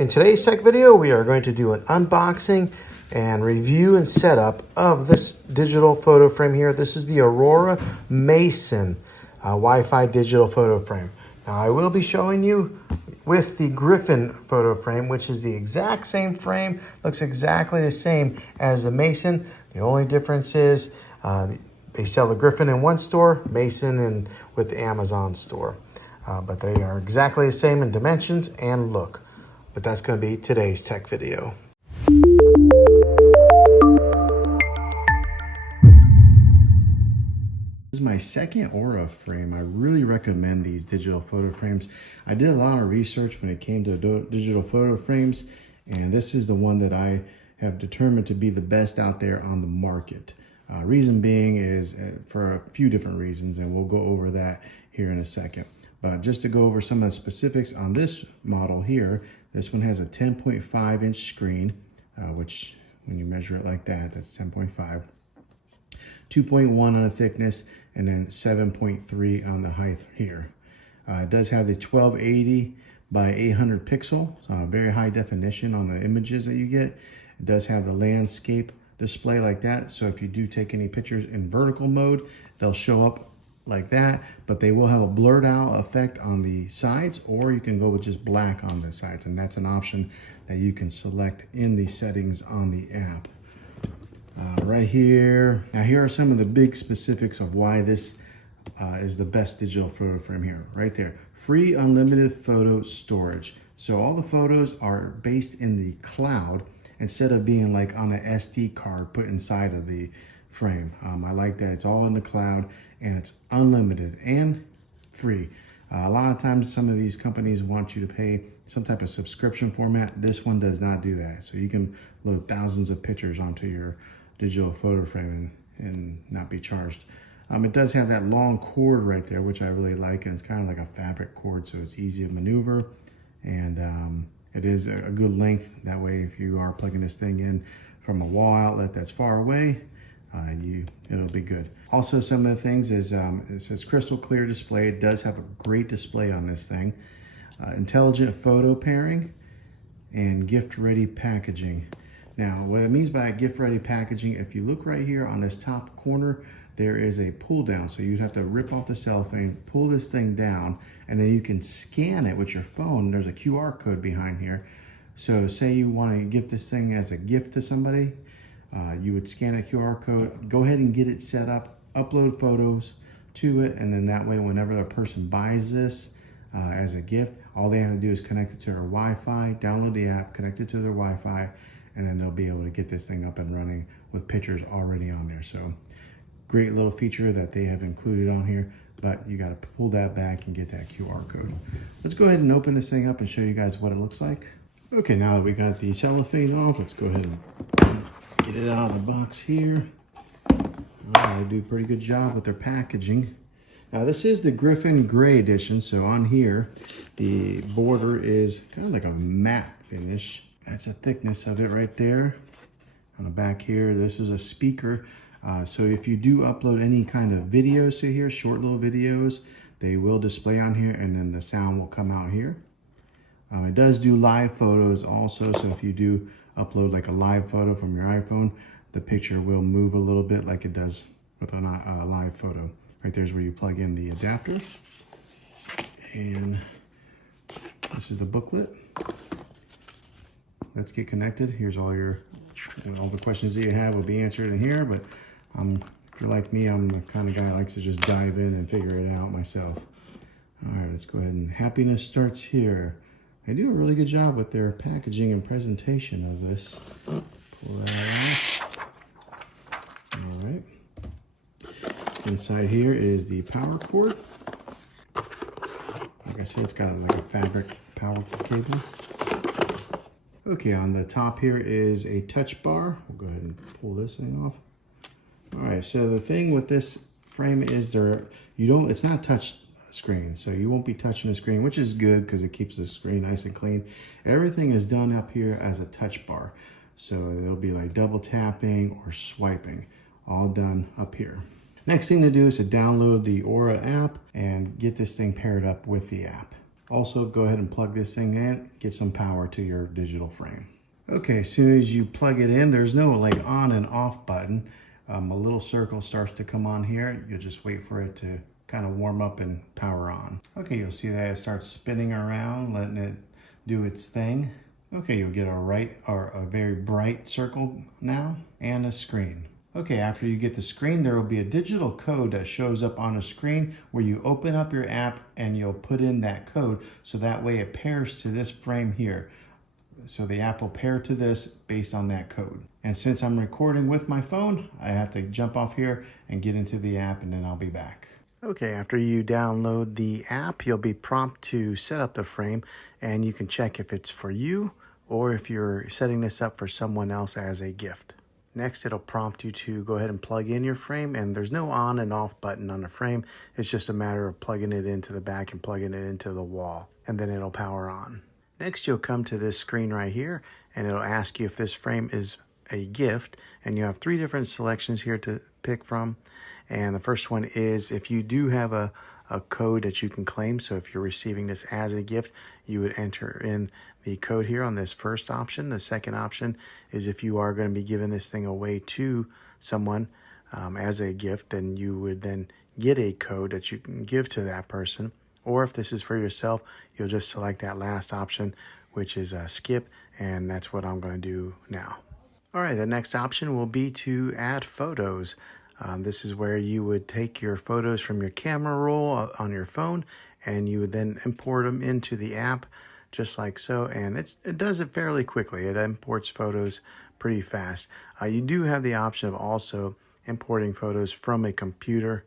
In today's tech video, we are going to do an unboxing and review and setup of this digital photo frame here. This is the Aurora Mason Wi-Fi digital photo frame. Now I will be showing you with the Griffin photo frame, which is the exact same frame, looks exactly the same as the Mason. The only difference is they sell the Griffin in one store, Mason in with the Amazon store. But they are exactly the same in dimensions and look. But that's going to be today's tech video. This is my second Aura frame. I really recommend these digital photo frames. I did a lot of research when it came to digital photo frames, and this is the one that I have determined to be the best out there on the market. Reason being is for a few different reasons, and we'll go over that here in a second. But just to go over some of the specifics on this model here, this one has a 10.5 inch screen, which when you measure it like that, that's 10.5. 2.1 on the thickness, and then 7.3 on the height here. It does have the 1280 by 800 pixel, very high definition on the images that you get. It does have the landscape display like that, so if you do take any pictures in vertical mode, they'll show up like that, but they will have a blurred out effect on the sides, or you can go with just black on the sides, and that's an option that you can select in the settings on the app. Right here, now here are some of the big specifics of why this is the best digital photo frame here. Right there, free unlimited photo storage. So all the photos are based in the cloud instead of being like on an SD card put inside of the frame. I like that it's all in the cloud and it's unlimited and free. A lot of times some of these companies want you to pay some type of subscription format. This one does not do that. So you can load thousands of pictures onto your digital photo frame and not be charged. It does have that long cord right there, which I really like, and it's kind of like a fabric cord, so it's easy to maneuver, and it is a good length. That way, if you are plugging this thing in from a wall outlet that's far away, it'll be good. Also, some of the things is it says crystal clear display. It does have a great display on this thing. Intelligent photo pairing and gift ready packaging. Now, what it means by gift ready packaging, if you look right here on this top corner, there is a pull down. So you'd have to rip off the cellophane, pull this thing down, and then you can scan it with your phone. There's a QR code behind here. So say you want to give this thing as a gift to somebody, you would scan a QR code, go ahead and get it set up, upload photos to it, and then that way whenever the person buys this as a gift, all they have to do is connect it to their Wi-Fi, download the app, connect it to their Wi-Fi, and then they'll be able to get this thing up and running with pictures already on there. So great little feature that they have included on here, but you got to pull that back and get that QR code. Let's go ahead and open this thing up and show you guys what it looks like. Okay, now that we got the cellophane off, let's go ahead and get it out of the box here. They do a pretty good job with their packaging. Now this is the Griffin Gray edition, so on here, the border is kind of like a matte finish. That's the thickness of it right there. On the back here, this is a speaker. So if you do upload any kind of videos to here, short little videos, they will display on here, and then the sound will come out here. It does do live photos also, so if you do upload like a live photo from your iPhone, the picture will move a little bit like it does with a live photo. Right there's where you plug in the adapter. And this is the booklet. Let's get connected. Here's all the questions that you have will be answered in here, but if you're like me, I'm the kind of guy that likes to just dive in and figure it out myself. All right, let's go ahead and happiness starts here. They do a really good job with their packaging and presentation of this. Pull that out. All right. Inside here is the power cord. Like I said, it's got like a fabric power cable. Okay, on the top here is a touch bar. We'll go ahead and pull this thing off. All right, so the thing with this frame is it's not touch screen, so you won't be touching the screen, which is good because it keeps the screen nice and clean. Everything is done up here as a touch bar. So it'll be like double tapping or swiping, all done up here. Next thing to do is to download the Aura app and get this thing paired up with the app. Also, go ahead and plug this thing in, get some power to your digital frame. Okay, as soon as you plug it in, there's no like on and off button. A little circle starts to come on here. You'll just wait for it to kind of warm up and power on. Okay, you'll see that it starts spinning around, letting it do its thing. Okay, you'll get a very bright circle now and a screen. Okay, after you get the screen, there will be a digital code that shows up on a screen where you open up your app and you'll put in that code so that way it pairs to this frame here. So the app will pair to this based on that code. And since I'm recording with my phone, I have to jump off here and get into the app and then I'll be back. Okay, after you download the app, you'll be prompted to set up the frame and you can check if it's for you or if you're setting this up for someone else as a gift. Next, it'll prompt you to go ahead and plug in your frame, and there's no on and off button on the frame. It's just a matter of plugging it into the back and plugging it into the wall, and then it'll power on. Next, you'll come to this screen right here, and it'll ask you if this frame is a gift, and you have 3 different selections here to pick from. And the first one is if you do have a code that you can claim. So if you're receiving this as a gift, you would enter in the code here on this first option. The second option is if you are going to be giving this thing away to someone as a gift, then you would then get a code that you can give to that person. Or if this is for yourself, you'll just select that last option, which is skip, and that's what I'm going to do now. All right, the next option will be to add photos. This is where you would take your photos from your camera roll on your phone, and you would then import them into the app, just like so. And it does it fairly quickly. It imports photos pretty fast. You do have the option of also importing photos from a computer,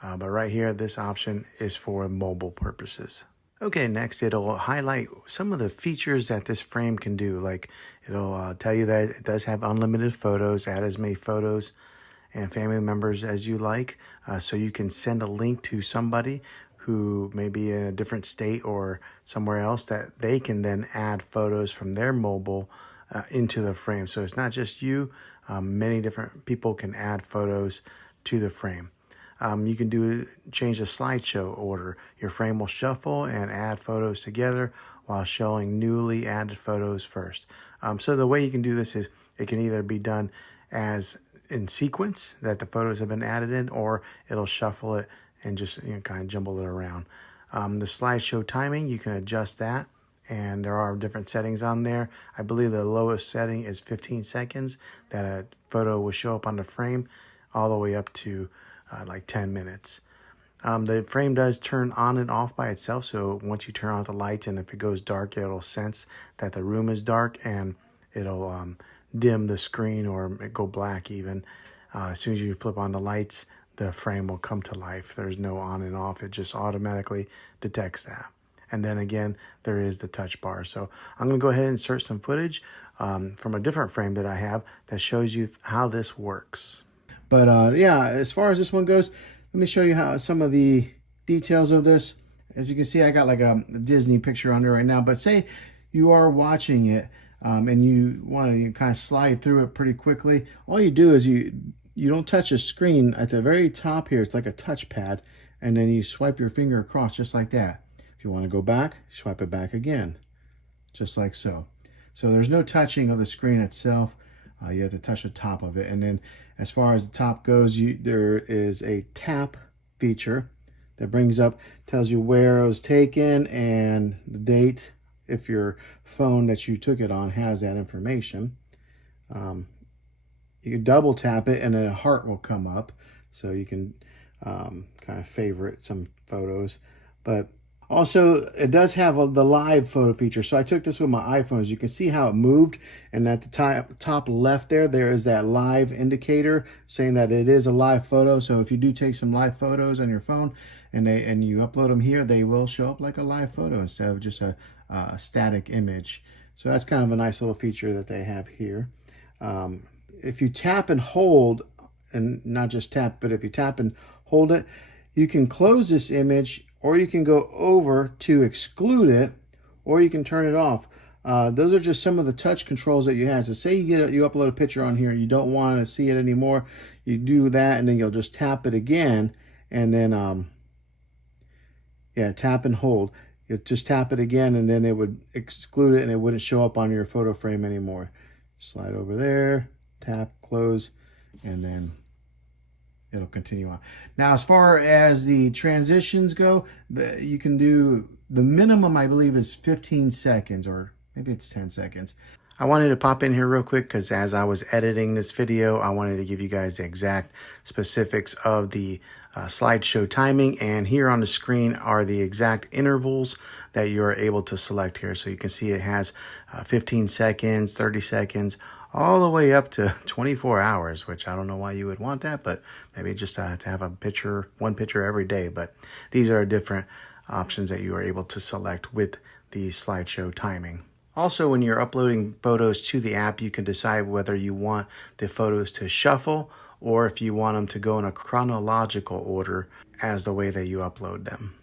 but right here, this option is for mobile purposes. Okay, next it'll highlight some of the features that this frame can do. Like it'll tell you that it does have unlimited photos, add as many photos and family members as you like. So you can send a link to somebody who may be in a different state or somewhere else that they can then add photos from their mobile into the frame. So it's not just you, many different people can add photos to the frame. You can change the slideshow order. Your frame will shuffle and add photos together while showing newly added photos first. So the way you can do this is it can either be done as in sequence that the photos have been added in, or it'll shuffle it and just kind of jumble it around. The slideshow timing, you can adjust that, and there are different settings on there. I believe the lowest setting is 15 seconds that a photo will show up on the frame, all the way up to like 10 minutes. The frame does turn on and off by itself, so once you turn on the lights and if it goes dark, it'll sense that the room is dark and it'll dim the screen or go black even. As soon as you flip on the lights, the frame will come to life. There's no on and off. It just automatically detects that. And then again, there is the touch bar. So I'm going to go ahead and insert some footage from a different frame that I have that shows you how this works. But yeah, as far as this one goes, let me show you how some of the details of this. As you can see, I got like a Disney picture on there right now. But say you are watching it and you want to kind of slide through it pretty quickly. All you do is you don't touch the screen. At the very top here, it's like a touchpad, and then you swipe your finger across just like that. If you want to go back, swipe it back again, just like so. So there's no touching of the screen itself. You have to touch the top of it. And then as far as the top goes, there is a tap feature that brings up, tells you where it was taken and the date, if your phone that you took it on has that information. You can double tap it and then a heart will come up. So you can kind of favorite some photos. But also, it does have the live photo feature. So I took this with my iPhone. As you can see how it moved. And at the top left there is that live indicator saying that it is a live photo. So if you do take some live photos on your phone and you upload them here, they will show up like a live photo instead of just a static image. So that's kind of a nice little feature that they have here. If you tap and hold, and not just tap, but if you tap and hold it, you can close this image, or you can go over to exclude it, or you can turn it off. Those are just some of the touch controls that you have. So say you upload a picture on here and you don't want to see it anymore. You do that, and then you'll just tap it again, and then yeah, tap and hold. You just tap it again and then it would exclude it and it wouldn't show up on your photo frame anymore. Slide over there, tap, close, and then it'll continue on. Now, as far as the transitions go, you can do, the minimum I believe is 15 seconds, or maybe it's 10 seconds. I wanted to pop in here real quick because as I was editing this video, I wanted to give you guys the exact specifics of the slideshow timing. And here on the screen are the exact intervals that you're able to select here. So you can see it has 15 seconds, 30 seconds, all the way up to 24 hours, which I don't know why you would want that, but maybe just to have a picture, one picture every day. But these are different options that you are able to select with the slideshow timing. Also, when you're uploading photos to the app, you can decide whether you want the photos to shuffle or if you want them to go in a chronological order as the way that you upload them.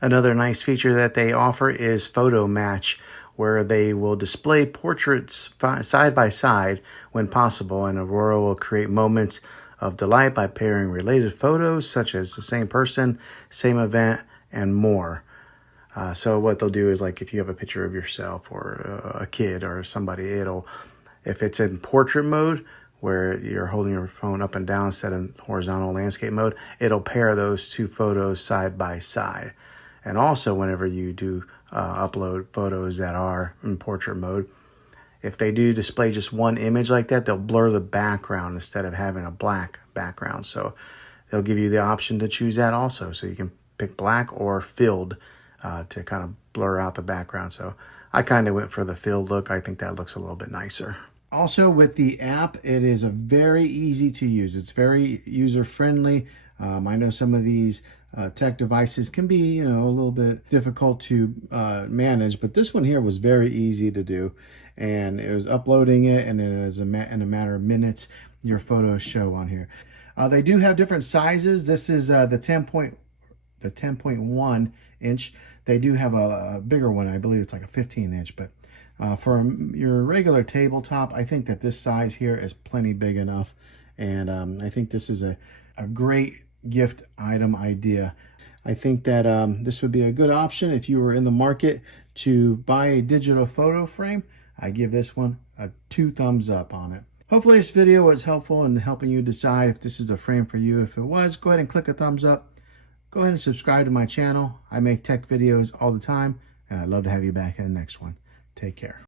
Another nice feature that they offer is photo match, where they will display portraits side by side when possible, and Aurora will create moments of delight by pairing related photos such as the same person, same event, and more. So what they'll do is, like, if you have a picture of yourself or a kid or somebody, if it's in portrait mode where you're holding your phone up and down instead of horizontal landscape mode, it'll pair those two photos side by side. And also, whenever you do upload photos that are in portrait mode, if they do display just one image like that, they'll blur the background instead of having a black background. So they'll give you the option to choose that also. So you can pick black or filled to kind of blur out the background. So I kind of went for the filled look. I think that looks a little bit nicer. Also, with the app, it is a very easy to use. It's very user-friendly. I know some of these tech devices can be, a little bit difficult to manage, but this one here was very easy to do. And it was uploading it, and then in a matter of minutes, your photos show on here. They do have different sizes. This is the 10.1 inch. They do have a bigger one. I believe it's like a 15 inch, but for your regular tabletop, I think that this size here is plenty big enough. And I think this is a great gift item idea. I think that this would be a good option if you were in the market to buy a digital photo frame. I give this one a 2 thumbs up on it. Hopefully this video was helpful in helping you decide if this is the frame for you. If it was, go ahead and click a thumbs up. Go ahead and subscribe to my channel. I make tech videos all the time, and I'd love to have you back in the next one. Take care.